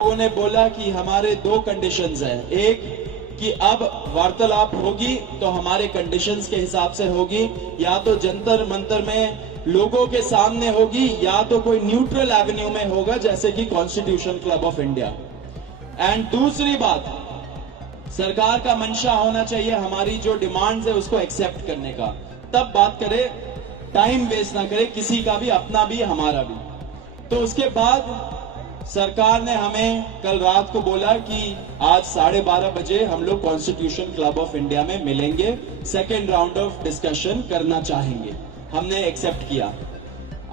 लोगों ने बोला कि हमारे दो कंडीशंस हैं। एक कि अब वार्तालाप होगी तो हमारे कंडीशंस के हिसाब से होगी, या तो जंतर मंतर में लोगों के सामने होगी या तो कोई न्यूट्रल एवेन्यू में होगा जैसे कि constitution club of India. And दूसरी बात, सरकार का मंशा होना चाहिए हमारी जो डिमांड्स है उसको एक्सेप्ट करने का, तब बात करे, टाइम वेस्ट ना करे किसी का भी, अपना भी हमारा भी। तो उसके बाद सरकार ने हमें कल रात को बोला कि आज 12:30 बजे हम लोग कॉन्स्टिट्यूशन क्लब ऑफ इंडिया में मिलेंगे, सेकेंड राउंड ऑफ डिस्कशन करना चाहेंगे। हमने एक्सेप्ट किया।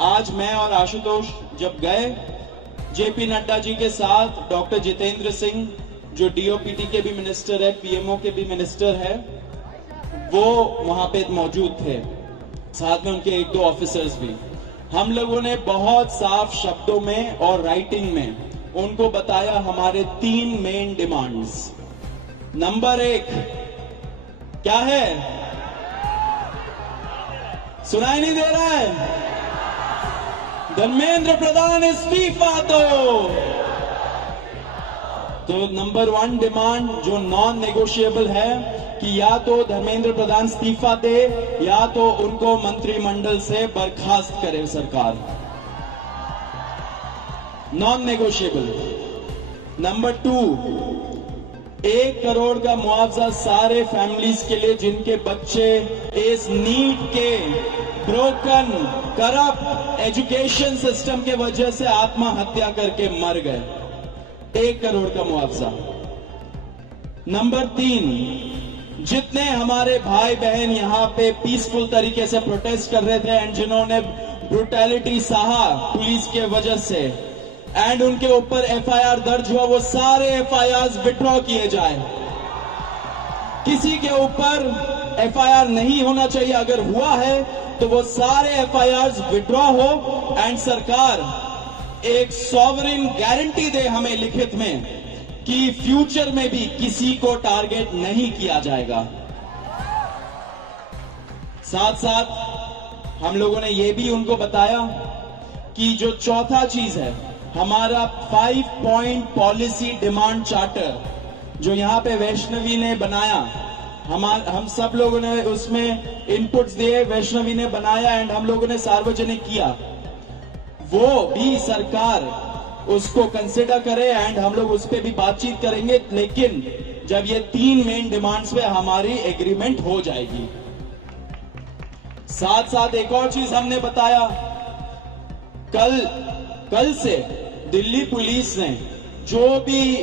आज मैं और आशुतोष जब गए, जेपी नड्डा जी के साथ डॉक्टर जितेंद्र सिंह जो डीओपीटी के भी मिनिस्टर है, पीएमओ के भी मिनिस्टर है, वो वहां पे मौजूद थे, साथ में उनके एक दो ऑफिसर्स भी। हम लोगों ने बहुत साफ शब्दों में और राइटिंग में उनको बताया हमारे 3 मेन डिमांड्स। नंबर 1 क्या है? सुनाई नहीं दे रहा है? धर्मेंद्र प्रधान इस्तीफा तो नंबर 1 डिमांड जो नॉन नेगोशिएबल है कि या तो धर्मेंद्र प्रधान इस्तीफा दे या तो उनको मंत्रिमंडल से बर्खास्त करे सरकार, नॉन नेगोशिएबल। नंबर 2, 1 करोड़ का मुआवजा सारे फैमिलीज के लिए जिनके बच्चे इस नीट के ब्रोकन करप्ट एजुकेशन सिस्टम के वजह से आत्महत्या करके मर गए, 1 करोड़ का मुआवजा। नंबर 3, जितने हमारे भाई बहन यहाँ पे पीसफुल तरीके से प्रोटेस्ट कर रहे थे एंड जिन्होंने ब्रुटैलिटी सहा पुलिस के वजह से एंड उनके ऊपर एफआईआर दर्ज हुआ, वो सारे एफआईआर विड्रॉ किए जाए। किसी के ऊपर एफआईआर नहीं होना चाहिए, अगर हुआ है तो वो सारे एफआईआर विड्रॉ हो एंड सरकार एक सॉवरेन गारंटी दे हमें लिखित में कि फ्यूचर में भी किसी को टारगेट नहीं किया जाएगा। साथ साथ हम लोगों ने यह भी उनको बताया कि जो चौथा चीज है हमारा 5 पॉइंट पॉलिसी डिमांड चार्टर जो यहां पे वैष्णवी ने बनाया, हम सब लोगों ने उसमें इनपुट्स दिए, वैष्णवी ने बनाया एंड हम लोगों ने सार्वजनिक किया, वो भी सरकार उसको कंसिडर करे एंड हम लोग उस पर भी बातचीत करेंगे, लेकिन जब ये 3 मेन डिमांड्स पे हमारी एग्रीमेंट हो जाएगी। साथ साथ एक और चीज हमने बताया, कल से दिल्ली पुलिस ने जो भी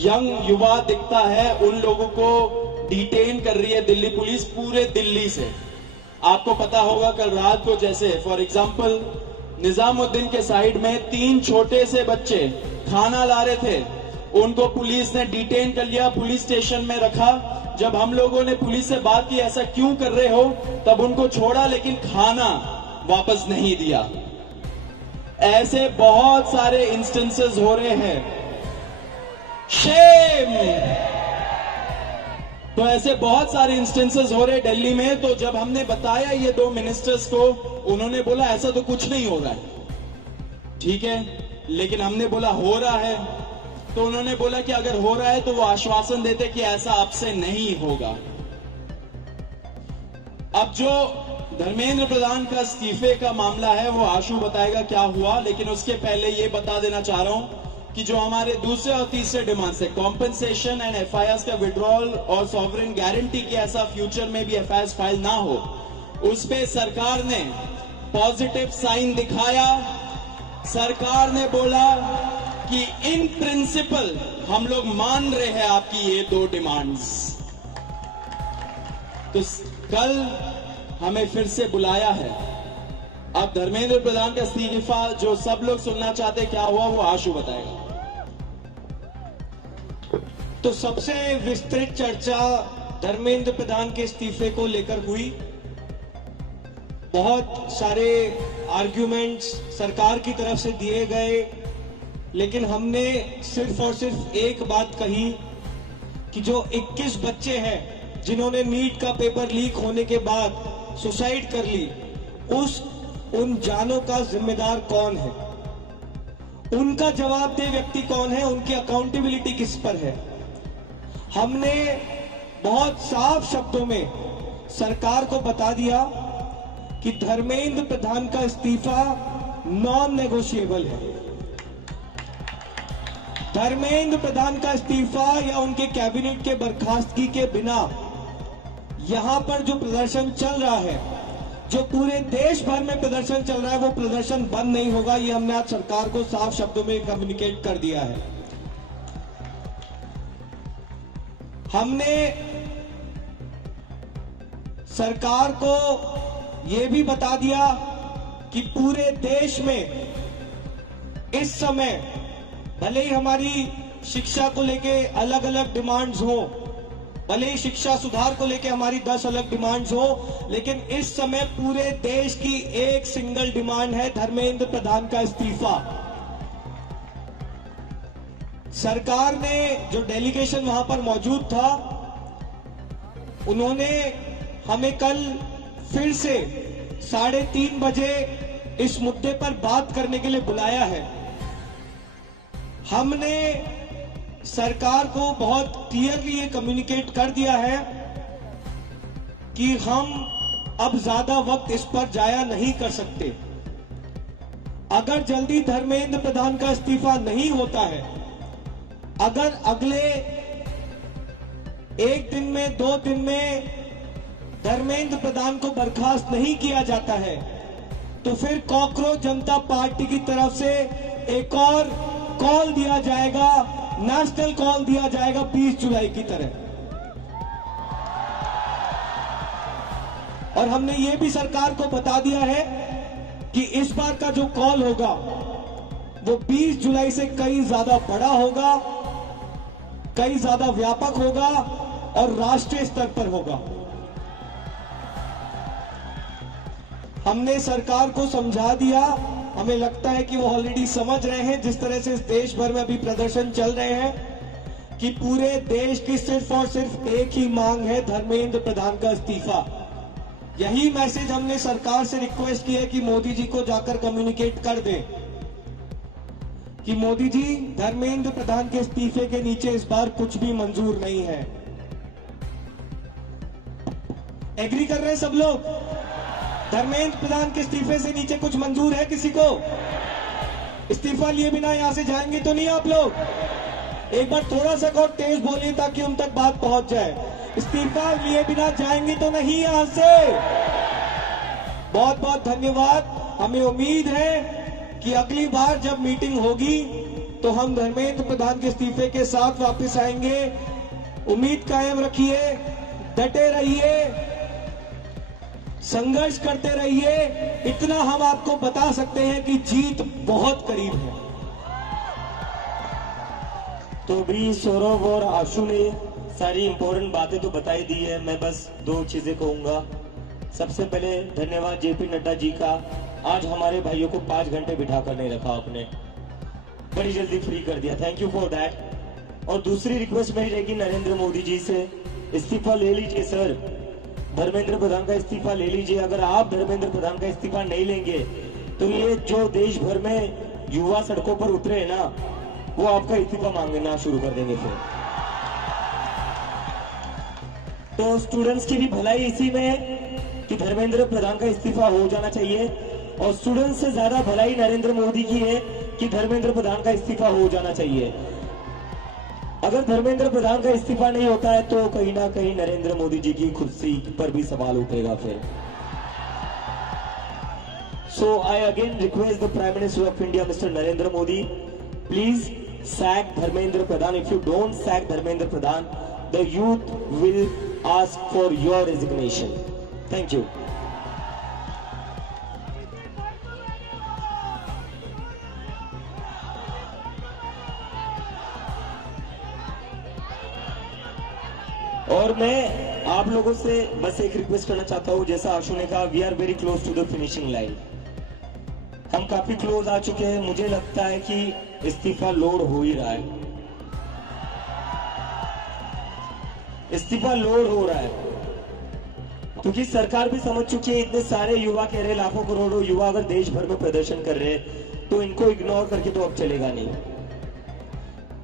यंग युवा दिखता है उन लोगों को डिटेन कर रही है दिल्ली पुलिस पूरे दिल्ली से। आपको पता होगा कल रात को जैसे फॉर एग्जांपल निजामुद्दीन के साइड में 3 छोटे से बच्चे खाना ला रहे थे, उनको पुलिस ने डिटेन कर लिया, पुलिस स्टेशन में रखा। जब हम लोगों ने पुलिस से बात की ऐसा क्यों कर रहे हो, तब उनको छोड़ा लेकिन खाना वापस नहीं दिया। ऐसे बहुत सारे इंस्टेंसेस हो रहे हैं, शेम। तो ऐसे बहुत सारे इंस्टेंसेस हो रहे दिल्ली में। तो जब हमने बताया ये 2 मिनिस्टर्स को, उन्होंने बोला ऐसा तो कुछ नहीं हो रहा है। ठीक है, लेकिन हमने बोला हो रहा है, तो उन्होंने बोला कि अगर हो रहा है तो वो आश्वासन देते कि ऐसा आपसे नहीं होगा। अब जो धर्मेंद्र प्रधान का इस्तीफे का मामला है वो आशु बताएगा क्या हुआ, लेकिन उसके पहले ये बता देना चाह रहा हूं कि जो हमारे दूसरे और तीसरे डिमांड्स है, कॉम्पेंसेशन एंड एफआईआर का विड्रॉल और सॉवरेन गारंटी की ऐसा फ्यूचर में भी एफआईआर फाइल ना हो, उस पे सरकार ने पॉजिटिव साइन दिखाया। सरकार ने बोला कि इन प्रिंसिपल हम लोग मान रहे हैं आपकी ये 2 डिमांड्स। तो कल हमें फिर से बुलाया है। अब धर्मेंद्र प्रधान का इस्तीफा जो सब लोग सुनना चाहते क्या हुआ वो आशु बताएगा। तो सबसे विस्तृत चर्चा धर्मेंद्र प्रधान के इस्तीफे को लेकर हुई। बहुत सारे आर्ग्यूमेंट्स सरकार की तरफ से दिए गए, लेकिन हमने सिर्फ और सिर्फ एक बात कही कि जो 21 बच्चे हैं जिन्होंने नीट का पेपर लीक होने के बाद सुसाइड कर ली, उन जानों का जिम्मेदार कौन है। उनका जवाबदेह व्यक्ति कौन है, उनकी अकाउंटेबिलिटी किस पर है। हमने बहुत साफ शब्दों में सरकार को बता दिया कि धर्मेंद्र प्रधान का इस्तीफा नॉन नेगोशिएबल है। धर्मेंद्र प्रधान का इस्तीफा या उनके कैबिनेट के बर्खास्तगी के बिना यहां पर जो प्रदर्शन चल रहा है, जो पूरे देश भर में प्रदर्शन चल रहा है, वो प्रदर्शन बंद नहीं होगा। ये हमने आज सरकार को साफ शब्दों में कम्युनिकेट कर दिया है। हमने सरकार को यह भी बता दिया कि पूरे देश में इस समय भले ही हमारी शिक्षा को लेके अलग अलग डिमांड्स हो, भले ही शिक्षा सुधार को लेके हमारी 10 अलग डिमांड्स हो, लेकिन इस समय पूरे देश की एक सिंगल डिमांड है, धर्मेंद्र प्रधान का इस्तीफा। सरकार ने जो डेलीगेशन वहां पर मौजूद था, उन्होंने हमें कल फिर से 3:30 बजे इस मुद्दे पर बात करने के लिए बुलाया है। हमने सरकार को बहुत क्लियरली ये कम्युनिकेट कर दिया है कि हम अब ज्यादा वक्त इस पर जाया नहीं कर सकते। अगर जल्दी धर्मेंद्र प्रधान का इस्तीफा नहीं होता है, अगर अगले 1 दिन में 2 दिन में धर्मेंद्र प्रधान को बर्खास्त नहीं किया जाता है, तो फिर कॉकरोच जनता पार्टी की तरफ से एक और कॉल दिया जाएगा, नेशनल कॉल दिया जाएगा 20 जुलाई की तरह। और हमने ये भी सरकार को बता दिया है कि इस बार का जो कॉल होगा वो 20 जुलाई से कहीं ज्यादा बड़ा होगा, कहीं ज्यादा व्यापक होगा और राष्ट्रीय स्तर पर होगा। हमने सरकार को समझा दिया, हमें लगता है कि वो ऑलरेडी समझ रहे हैं, जिस तरह से इस देश भर में अभी प्रदर्शन चल रहे हैं, कि पूरे देश की सिर्फ और सिर्फ एक ही मांग है, धर्मेंद्र प्रधान का इस्तीफा। यही मैसेज हमने सरकार से रिक्वेस्ट की है कि मोदी जी को जाकर कम्युनिकेट कर दें कि मोदी जी, धर्मेंद्र प्रधान के इस्तीफे के नीचे इस बार कुछ भी मंजूर नहीं है। एग्री कर रहे हैं सब लोग? धर्मेंद्र प्रधान के इस्तीफे से नीचे कुछ मंजूर है किसी को? इस्तीफा लिए बिना यहां से जाएंगे तो नहीं आप लोग? एक बार थोड़ा सा और तेज बोलिए ताकि उन तक बात पहुंच जाए। इस्तीफा लिए बिना जाएंगे तो नहीं यहां से? बहुत बहुत धन्यवाद। हमें उम्मीद है कि अगली बार जब मीटिंग होगी तो हम धर्मेंद्र प्रधान के इस्तीफे के साथ वापस आएंगे। उम्मीद कायम रखिए, डटे रहिए, संघर्ष करते रहिए। इतना हम आपको बता सकते हैं कि जीत बहुत करीब है। तो भी सौरभ और आशु ने सारी इंपॉर्टेंट बातें तो बताई दी है। मैं बस 2 चीजें कहूंगा। सबसे पहले धन्यवाद जेपी नड्डा जी का, आज हमारे भाइयों को 5 घंटे बिठा कर नहीं रखा आपने, बड़ी जल्दी फ्री कर दिया, थैंक यू फॉर दैट। और दूसरी रिक्वेस्ट मेरी रहेगी नरेंद्र मोदी जी से, इस्तीफा ले लीजिए सर, धर्मेंद्र प्रधान का इस्तीफा ले लीजिए। अगर आप धर्मेंद्र प्रधान का इस्तीफा नहीं लेंगे तो ये जो देश भर में युवा सड़कों पर उतरे हैं ना, वो आपका इस्तीफा मांगना शुरू कर देंगे फिर। तो स्टूडेंट्स की भी भलाई इसी में है कि धर्मेंद्र प्रधान का इस्तीफा हो जाना चाहिए, और स्टूडेंट्स से ज्यादा भलाई नरेंद्र मोदी की है कि धर्मेंद्र प्रधान का इस्तीफा हो जाना चाहिए। अगर धर्मेंद्र प्रधान का इस्तीफा नहीं होता है तो कहीं ना कहीं नरेंद्र मोदी जी की कुर्सी पर भी सवाल उठेगा फिर। So I again request the prime minister of India mister Narendra Modi, please sack Dharmendra Pradhan. If you don't sack Dharmendra Pradhan, the youth will ask for your resignation. Thank you. और मैं आप लोगों से बस एक रिक्वेस्ट करना चाहता हूं, जैसा आशु ने कहा, we are very close to the finishing line. हम काफी क्लोज आ चुके हैं। मुझे लगता है कि इस्तीफा लोड हो ही रहा है, इस्तीफा लोड हो रहा है, क्योंकि सरकार भी समझ चुकी है। इतने सारे युवा कह रहे, लाखों करोड़ों युवा अगर देश भर में प्रदर्शन कर रहे हैं तो इनको इग्नोर करके तो अब चलेगा नहीं,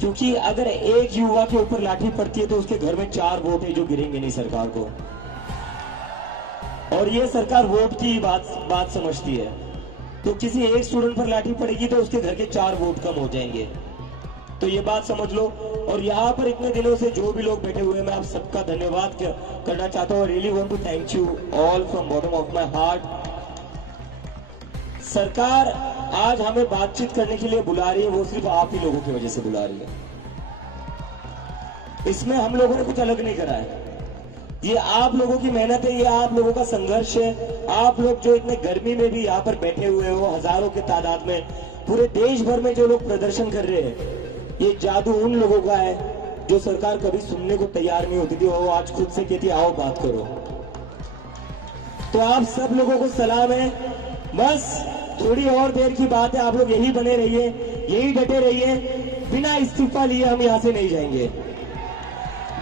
क्योंकि अगर एक युवा के ऊपर लाठी पड़ती है तो उसके घर में 4 वोट है जो गिरेंगे नहीं सरकार को। और ये सरकार वोट की बात समझती है, तो किसी एक स्टूडेंट पर लाठी पड़ेगी तो उसके घर के 4 वोट कम हो जाएंगे। तो ये बात समझ लो। और यहाँ पर इतने दिनों से जो भी लोग बैठे हुए हैं, मैं आप सबका धन्यवाद करना चाहता हूँ। Really want to thank you all from bottom of my heart. सरकार आज हमें बातचीत करने के लिए बुला रही है, वो सिर्फ आप ही लोगों की वजह से बुला रही है। इसमें हम लोगों ने कुछ अलग नहीं करा है, ये आप लोगों की मेहनत है, ये आप लोगों का संघर्ष है। आप लोग जो इतने गर्मी में भी यहाँ पर बैठे हुए हो, हजारों के तादाद में, पूरे देश भर में जो लोग प्रदर्शन कर रहे हैं, ये जादू उन लोगों का है जो सरकार कभी सुनने को तैयार नहीं होती थी, और वो आज खुद से कहती है आओ बात करो। तो आप सब लोगों को सलाम है। बस थोड़ी और देर की बात है, आप लोग यही बने रहिए, यही डटे रहिए, बिना इस्तीफा लिए हम यहां से नहीं जाएंगे।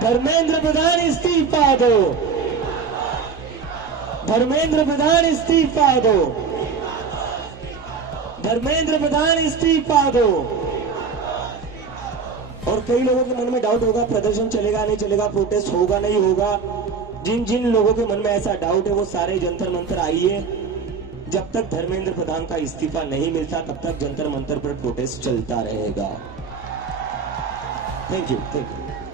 धर्मेंद्र प्रधान इस्तीफा दो, धर्मेंद्र प्रधान इस्तीफा दो, धर्मेंद्र प्रधान इस्तीफा दो। और कई लोगों के मन में डाउट होगा प्रदर्शन चलेगा नहीं चलेगा, प्रोटेस्ट होगा नहीं होगा। जिन जिन लोगों के मन में ऐसा डाउट है वो सारे जंतर मंतर आइए। जब तक धर्मेंद्र प्रधान का इस्तीफा नहीं मिलता तब तक जंतर मंतर पर प्रोटेस्ट चलता रहेगा। Thank you, thank you.